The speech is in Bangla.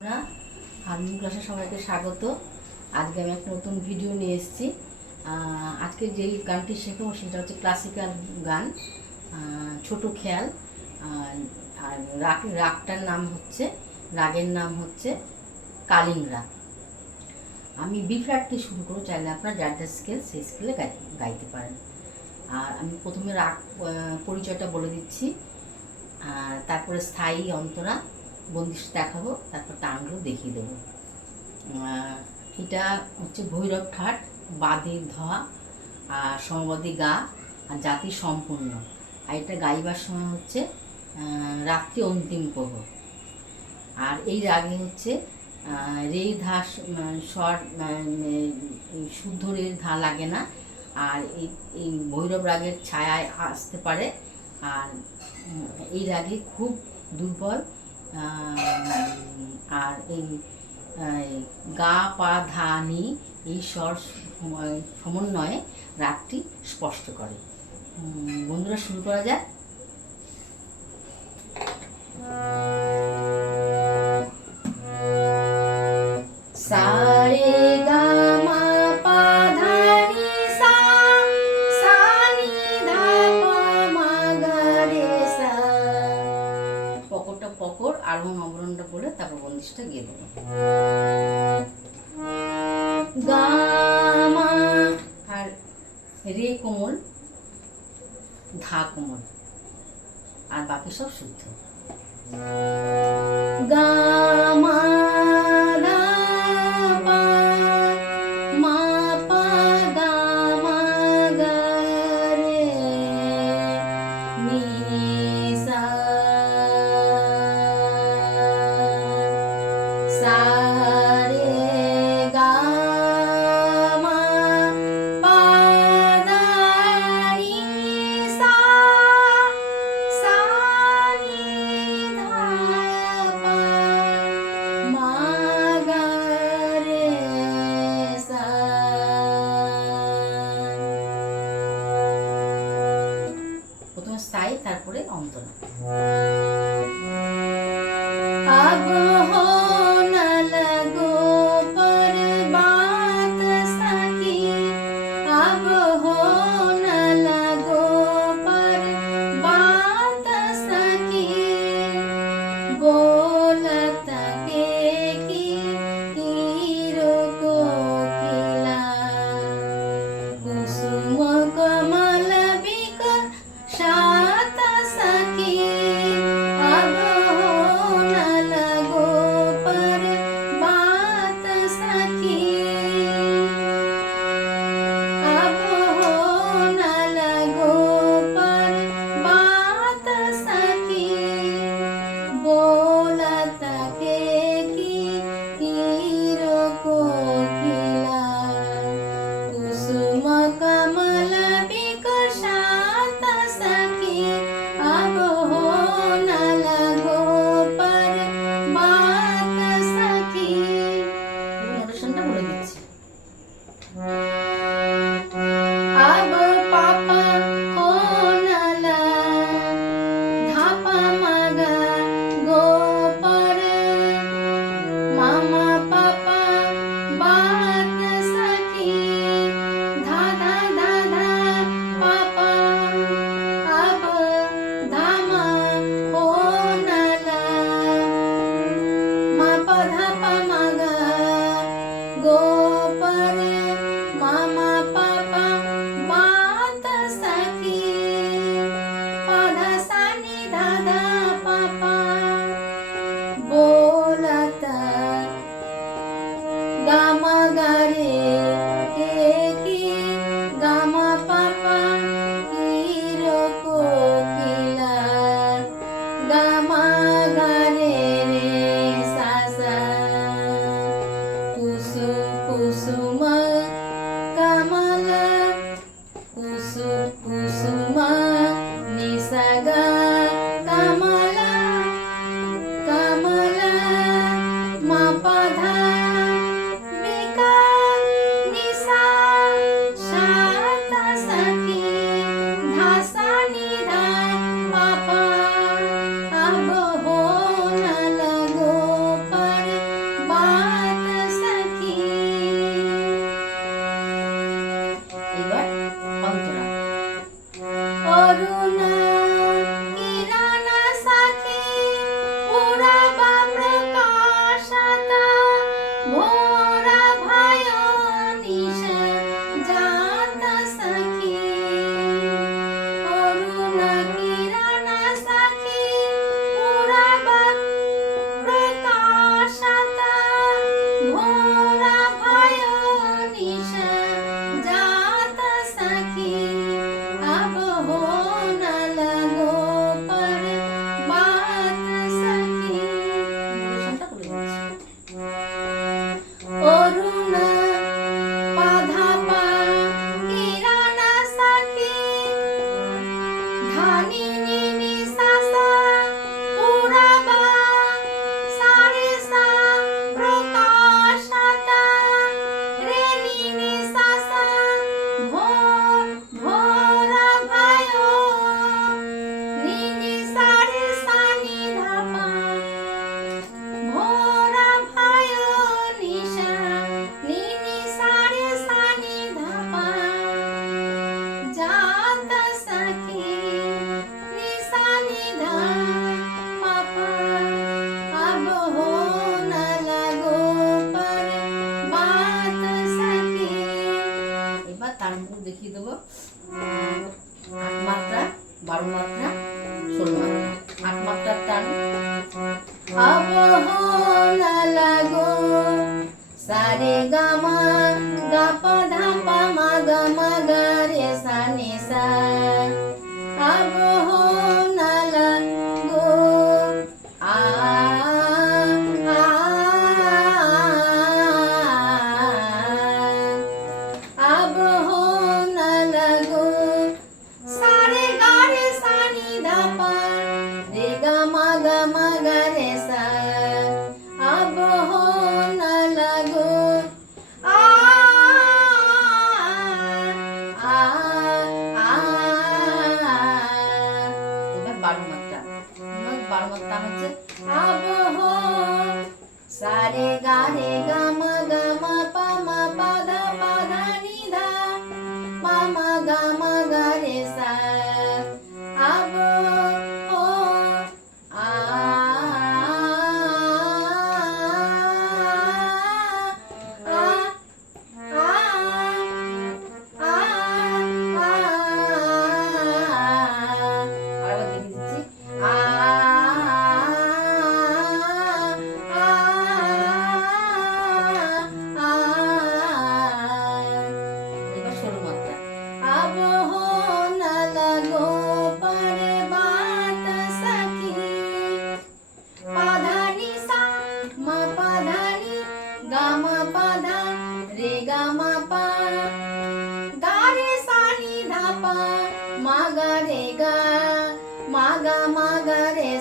বন্ধুরা হারমোন ক্লাসে সবাইকে স্বাগত। আজকে আমি একটা নতুন ভিডিও নিয়ে এসেছি। আজকে যেই গানটি শেখাবো সেটা হচ্ছে ক্লাসিক্যাল গান। ছোট খেয়াল। আর রাগ, রাগটার নাম হচ্ছে, রাগের নাম হচ্ছে কালিং রাগ আমি বি ফ্ল্যাট দিয়ে শুরু করব। চাইলে আপনার যার যার স্কেল সেই স্কেলে গাইতে পারেন। আর আমি প্রথমে রাগ পরিচয়টা বলে দিচ্ছি। আর তারপরে স্থায়ী অন্তরা। বন্দিশ দেখাবো তারপর টানগুলো দেখিয়ে দেবো। এটা হচ্ছে ভৈরব ঠাট বাদে ধোয়া আর সমবাদী গা আর জাতি সম্পূর্ণ। আর এটা গাইবার সময় হচ্ছে রাত্রি অন্তিম প্রহর। আর এই রাগে হচ্ছে রে ধা স- স্বর শুদ্ধ রে ধা লাগে না। আর এই ভৈরব রাগের ছায়ায় আসতে পারে। আর এই রাগে খুব দুর্বল আর এই গা, পা, ধা, নি, এই স্বর সমন্বয়ে রাগটি স্পষ্ট করে। বন্ধুরা, শুরু করা পকরটা পকর আরোহণ অবরণটা বলে তারপর বন্দিশটা গিয়ে দেবো। আর রে কোমল ধা কোমল আর বাকি সব শুদ্ধ। গা তারপরে Hare সোলমা আট মাত্রার টান। আবহনা লাগো সারে গামা গাপা ধাপা মা মা গা মা গা রে